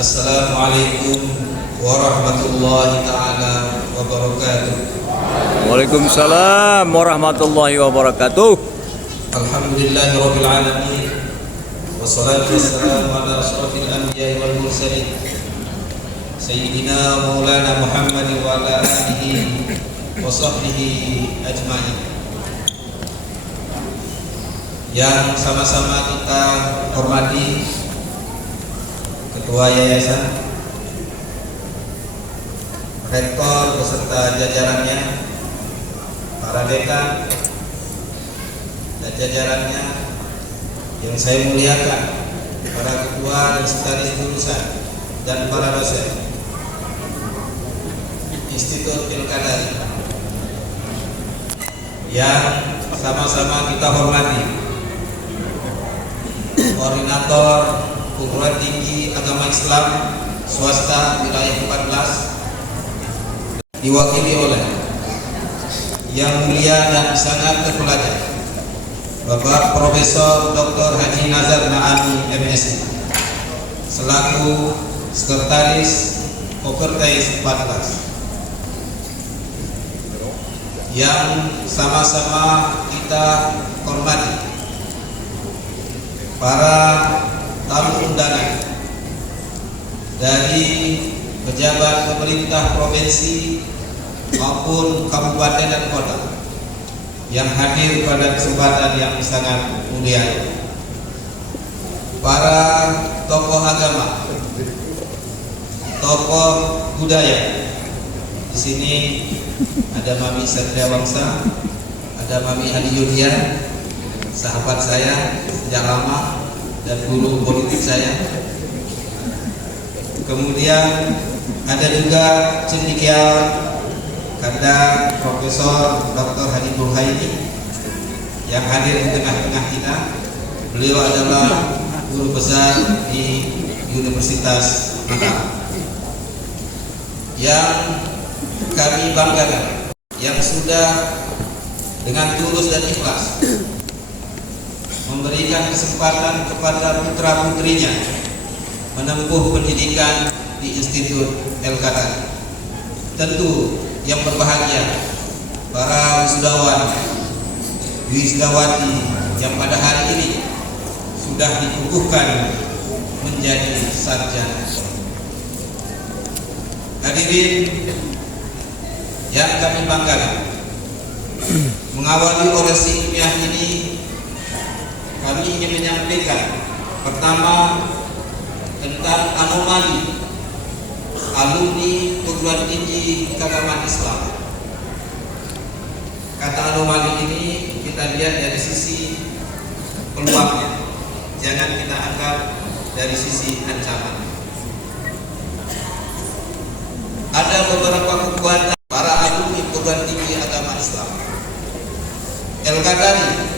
Assalamualaikum warahmatullahi ta'ala wabarakatuh. Waalaikumsalam warahmatullahi wabarakatuh. Alhamdulillahi rabbil alamin. Wassalatu wassalamu ala asrafil anbiya'i wal mursalin Sayyidina Maulana Muhammadin wa ala alihi wa sahbihi ajma'in. Yang sama-sama kita hormati Ketua Yayasan, Rektor beserta jajarannya, para dekan dan jajarannya yang saya muliakan, para ketua dan sekretaris jurusan dan para dosen Institut Pilkada yang sama-sama kita hormati, Koordinator Perguruan Tinggi Agama Islam Swasta Wilayah 14 diwakili oleh yang mulia dan sangat terpelajar Bapak Profesor Dr. Haji Nazar Naami MSc selaku Sekretaris Kopertais 14, yang sama-sama kita hormati para tamu undangan dari pejabat pemerintah provinsi maupun kabupaten dan kota yang hadir pada kesempatan yang sangat mulia, para tokoh agama, tokoh budaya. Di sini ada Mami Satria Wangsa, ada Mami Adi Yulia, sahabat saya sejak lama dan guru politik saya. Kemudian ada juga cendekiawan Kanda Profesor Dr. Hadi Burhaini yang hadir di tengah-tengah kita. Beliau adalah guru besar di Universitas Mataram yang kami banggakan, yang sudah dengan tulus dan ikhlas memberikan kesempatan kepada putra-putrinya menempuh pendidikan di Institut El-Qadari. Tentu yang berbahagia para wisudawan, wisudawati yang pada hari ini sudah dikukuhkan menjadi sarjana. Hadirin yang kami banggakan, mengawali orasi ilmiah ini kami ingin menyampaikan pertama tentang anomali alumni perguruan tinggi keagamaan Islam. Kata anomali ini kita lihat dari sisi peluangnya, jangan kita anggap dari sisi ancaman. Ada beberapa kekuatan para alumni perguruan tinggi agama Islam. El-Qadari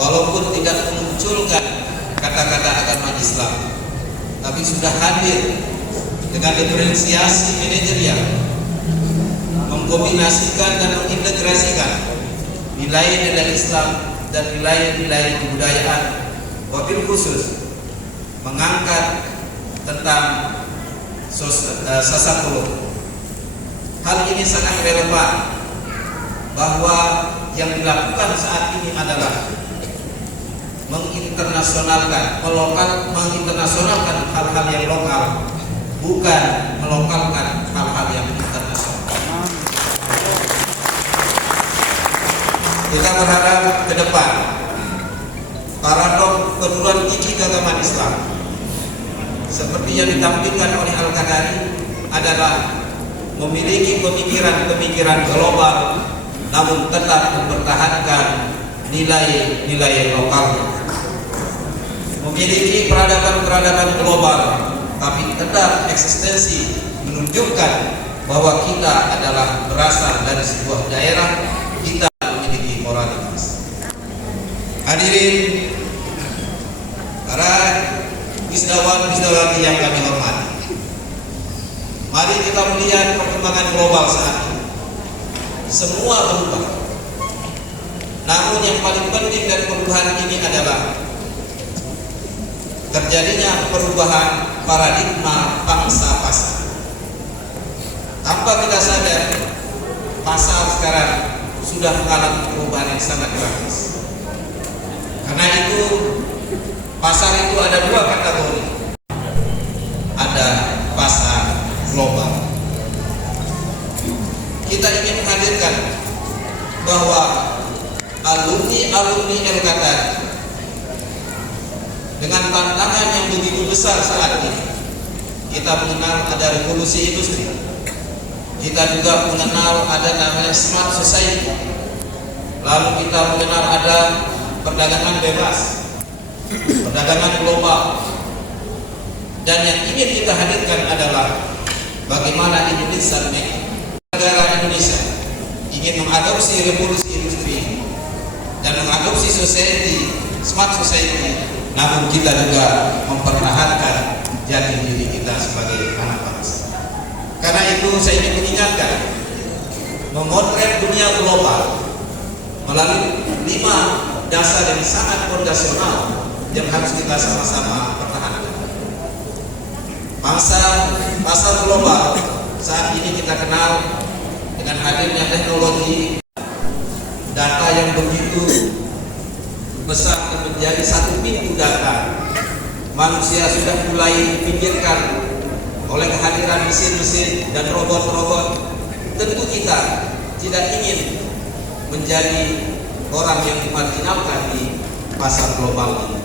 walaupun tidak memunculkan kata-kata agama Islam, tapi sudah hadir dengan diferensiasi manajerial, mengkombinasikan dan mengintegrasikan nilai-nilai Islam dan nilai-nilai kebudayaan, wabil khusus mengangkat tentang sasatolo. Hal ini sangat relevan bahwa yang dilakukan saat ini adalah menginternasionalkan hal-hal yang lokal, bukan melokalkan hal-hal yang internasional. Kita berharap ke depan para perguruan tinggi keagamaan Islam seperti yang ditampilkan oleh Al-Qadari adalah memiliki pemikiran-pemikiran global, namun tetap mempertahankan nilai-nilai lokalnya. Memiliki peradaban-peradaban global, tapi tetap eksistensi menunjukkan bahwa kita adalah berasal dari sebuah daerah, kita memiliki moralitas. Hadirin para wisdawan-wisdawati yang kami hormati, mari kita melihat perkembangan global saat ini. Semua berubah, namun yang paling penting dari perubahan ini adalah terjadinya perubahan paradigma pangsa pasar. Tanpa kita sadar, pasar sekarang sudah mengalami perubahan yang sangat drastis. Karena itu pasar itu ada dua kategori. Ada pasar global. Kita ingin menghadirkan bahwa alumni El-Qatar dengan tantangan yang begitu besar saat ini, kita mengenal ada revolusi industri, kita juga mengenal ada namanya smart society, lalu kita mengenal ada perdagangan bebas, perdagangan global, dan yang ingin kita hadirkan adalah bagaimana Indonesia, negara Indonesia ingin mengadopsi revolusi industri dan mengadopsi society, smart society, namun kita juga mempertahankan jati diri kita sebagai anak bangsa. Karena itu saya ingin mengingatkan, memotret dunia global melalui 5 dasar yang sangat fondasional yang harus kita sama-sama pertahankan. Pasar global saat ini kita kenal dengan hadirnya teknologi, data yang begitu besar dan menjadi satu pintu data. Manusia sudah mulai dipikirkan oleh kehadiran mesin-mesin dan robot-robot. Tentu kita tidak ingin menjadi orang yang dimarginalkan di pasar global ini.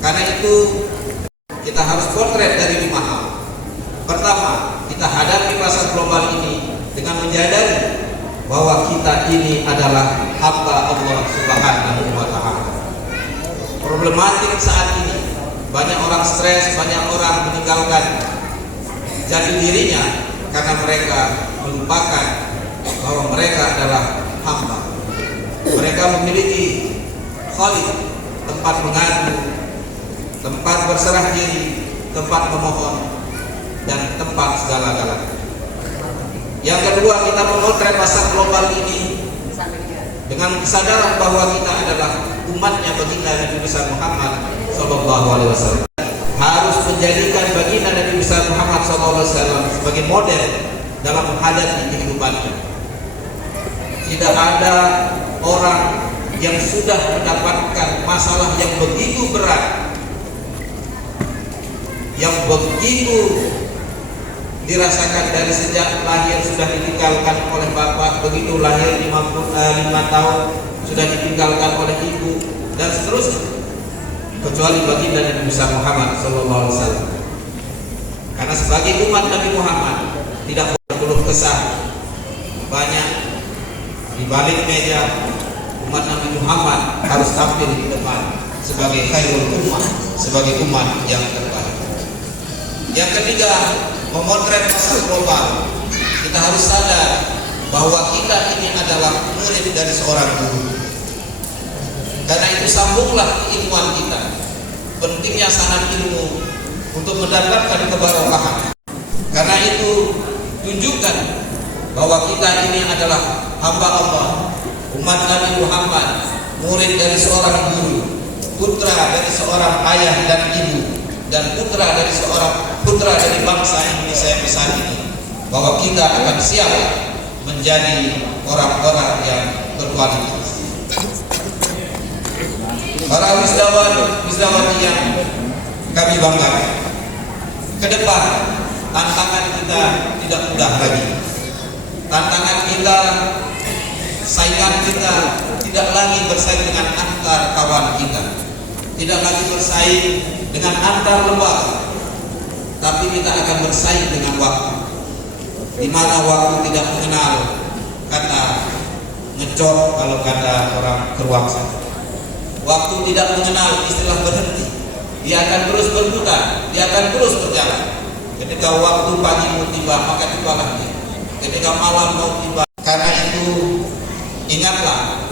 Karena itu kita harus potret dari 5 hal. Pertama, kita hadapi pasar global ini dengan menyadari bahwa kita ini adalah hamba Allah Subhanahu wa Ta'ala. Problematik saat ini, banyak orang stres, banyak orang meninggalkan jati dirinya karena mereka melupakan bahwa mereka adalah hamba. Mereka memiliki khalid, tempat mengadu, tempat berserah diri, tempat memohon, dan tempat segala-galanya. Yang kedua, kita memotret pasar global ini dengan kesadaran bahwa kita adalah umatnya baginda Nabi besar Muhammad SAW. Harus menjadikan baginda Nabi besar Muhammad SAW sebagai model dalam menghadapi kehidupannya. Tidak ada orang yang sudah mendapatkan masalah yang begitu berat, yang begitu dirasakan dari sejak lahir sudah ditinggalkan oleh bapak, begitu lahir 5 tahun sudah ditinggalkan oleh ibu, dan seterusnya, kecuali baginda Nabi besar Muhammad SAW. Karena sebagai umat Nabi Muhammad tidak perlu kesah banyak di balik meja. Umat Nabi Muhammad harus tampil di depan sebagai khairul ummah, sebagai umat yang terbaik. Yang ketiga, memotret pasar global. Kita harus sadar bahwa kita ini adalah murid dari seorang guru. Karena itu sambunglah keilmuan kita. Pentingnya sanad ilmu untuk mendapatkan kebarokahan. Karena itu tunjukkan bahwa kita ini adalah hamba Allah, umat Nabi Muhammad, murid dari seorang guru, putra dari seorang ayah dan ibu, dan putra dari bangsa Indonesia yang besar ini, bahwa kita akan siap menjadi orang-orang yang berkualitas. Para wisdawati yang kami banggakan, ke depan tantangan kita tidak mudah lagi. Tantangan kita, saingan kita tidak lagi bersaing dengan antar kawan kita, tidak lagi bersaing dengan antar lembaga, tapi kita akan bersaing dengan waktu, di mana waktu tidak mengenal kata ngecok kalau kata orang Kerwaksa. Waktu tidak mengenal istilah berhenti, dia akan terus berputar, dia akan terus berjalan. Ketika waktu pagi mau tiba, maka tibalah dia. Ketika malam mau tiba. Karena itu ingatlah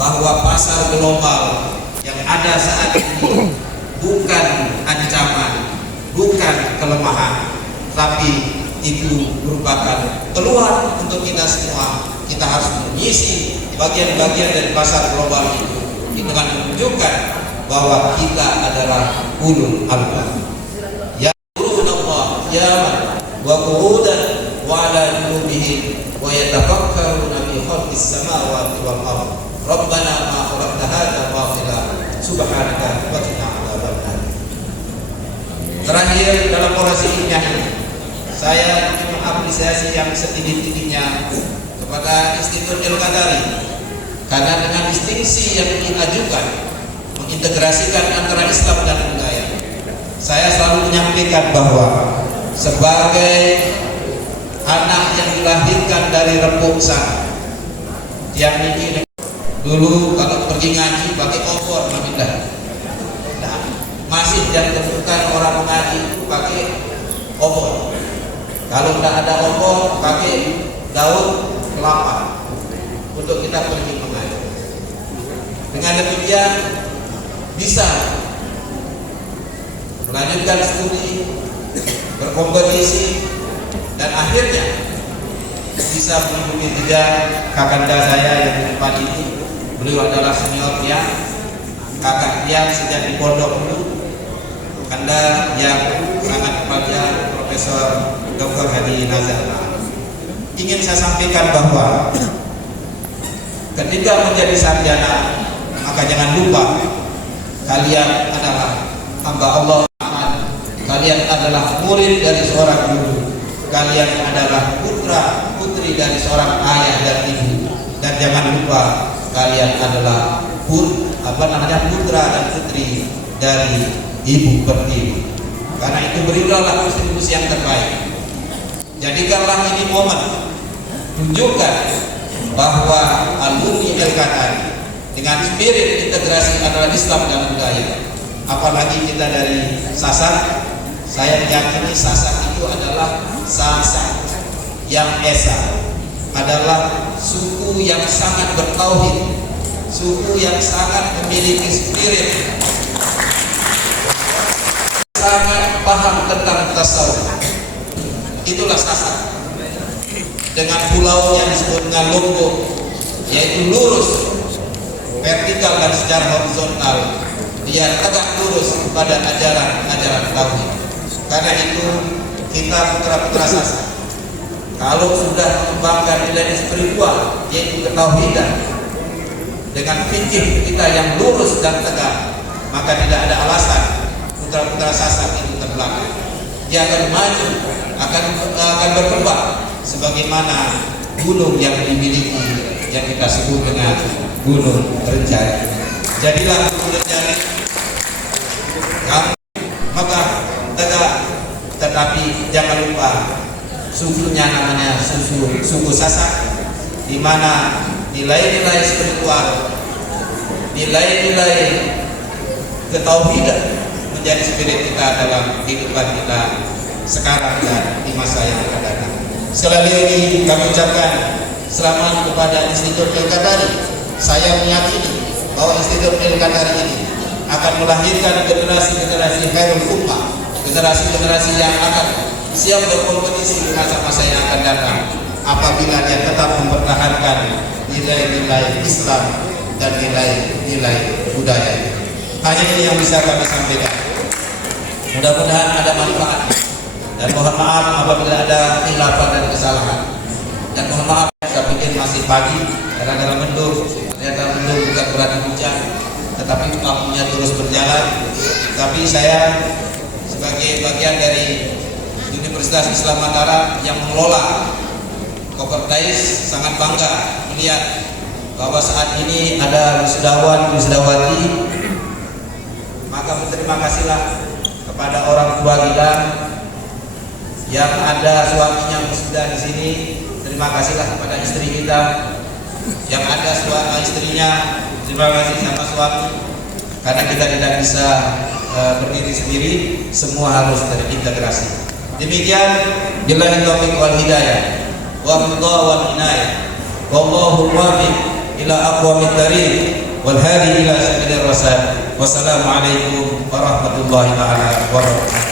bahwa pasar global yang ada saat ini bukan ancaman, bukan kelemahan, tapi itu merupakan peluang untuk kita semua. Kita harus mengisi bagian-bagian dari pasar global itu dengan menunjukkan bahwa kita adalah ulul albab. qiyaman wa qu'udan wa 'ala junubihim wa yatafakkaruna fi khalqis samawati wal ardh. Rabbana ma khalaqta hadza batila subhanaka wa qina adzabannar. Terakhir dalam orasi ilmiah ini, saya ingin mengapresiasi yang setinggi-tingginya kepada Institut Al-Qadari karena dengan distingsi yang diajukan mengintegrasikan antara Islam dan budaya. Saya selalu menyampaikan bahwa sebagai anak yang dilahirkan dari rembuk sana, tiang ini dulu kalau pergi ngaji pakai opor, nah, masih yang temukan orang mengaji pakai opor. Kalau tidak ada opor pakai daun kelapa untuk kita pergi mengaji. Dengan demikian bisa melanjutkan studi, berkompetisi, dan akhirnya bisa mengikuti jejak kakanda saya yang di depan ini. Beliau adalah senior yang kakak yang sejak di pondok dulu, kakanda yang sangat pelajar Profesor Dr. Hadi Nazar. Ingin saya sampaikan bahwa ketika menjadi sarjana, maka jangan lupa kalian adalah hamba Allah, kalian adalah murid dari seorang guru, kalian adalah putra putri dari seorang ayah dan ibu, dan jangan lupa kalian adalah putra dan putri dari ibu pertiwi. Karena itu berilah kontribusi yang terbaik. Jadikanlah ini momen tunjukkan bahwa alumni Al-Qadari dengan spirit integrasi antara Islam dan budaya, apalagi kita dari Sasak, saya meyakini Sasak itu adalah Sasak yang esa, adalah suku yang sangat bertauhid, suku yang sangat memiliki spirit, sangat paham tentang tasawuf. Itulah Sasak. Dengan pulau yang disebut dengan Lombok, yaitu lurus, vertikal dan secara horizontal, dia tegak lurus pada ajaran tauhid. Karena itu kita putra-putra Sasak, kalau sudah mengembangkan nilai spiritual yaitu ketauhidan dengan fikih kita yang lurus dan tegak, maka tidak ada alasan putra-putra Sasak itu terbelakang. Dia akan maju, akan berkembang sebagaimana gunung yang dimiliki yang kita sebut dengan Gunung Rinjani. Jadilah Gunung Rinjani maka tegak, tetapi jangan lupa sukunya namanya suku Sasak, di mana nilai-nilai spiritual, nilai-nilai ketauhidan menjadi spirit kita dalam kehidupan kita sekarang dan di masa yang akan datang. Sekali lagi kami ucapkan selamat kepada Institut Al-Qadari. Saya meyakini bahwa Institut Al-Qadari ini akan melahirkan generasi-generasi khairul ummah, generasi-generasi yang akan siap berkompetisi di masa-masa yang akan datang apabila dia tetap mempertahankan nilai-nilai Islam dan nilai-nilai budaya. Hanya ini yang bisa kami sampaikan. Mudah-mudahan ada manfaat, dan mohon maaf apabila ada khilafan dan kesalahan, dan mohon maaf saya pikir masih pagi gara-gara mendung, ternyata mendung bukan berarti hujan, tetapi lampunya terus berjalan. Tapi saya sebagai bagian dari Universitas Islam Mataram yang mengelola Kopertais sangat bangga melihat bahwa saat ini ada wisudawan wisudawati. Maka berterima kasihlah kepada orang tua kita yang ada suaminya wisuda di sini. Terima kasihlah kepada istri kita yang ada istrinya. Terima kasih sama suami, karena kita tidak bisa berdiri sendiri, semua harus terintegrasi. Demikian, billahi taufiq wal hidayah, wa ridha wal inayah, wallahu muwaffiq ila aqwamit thariq wal hadi ila sabilir rasyad. Wassalamualaikum warahmatullahi wabarakatuh.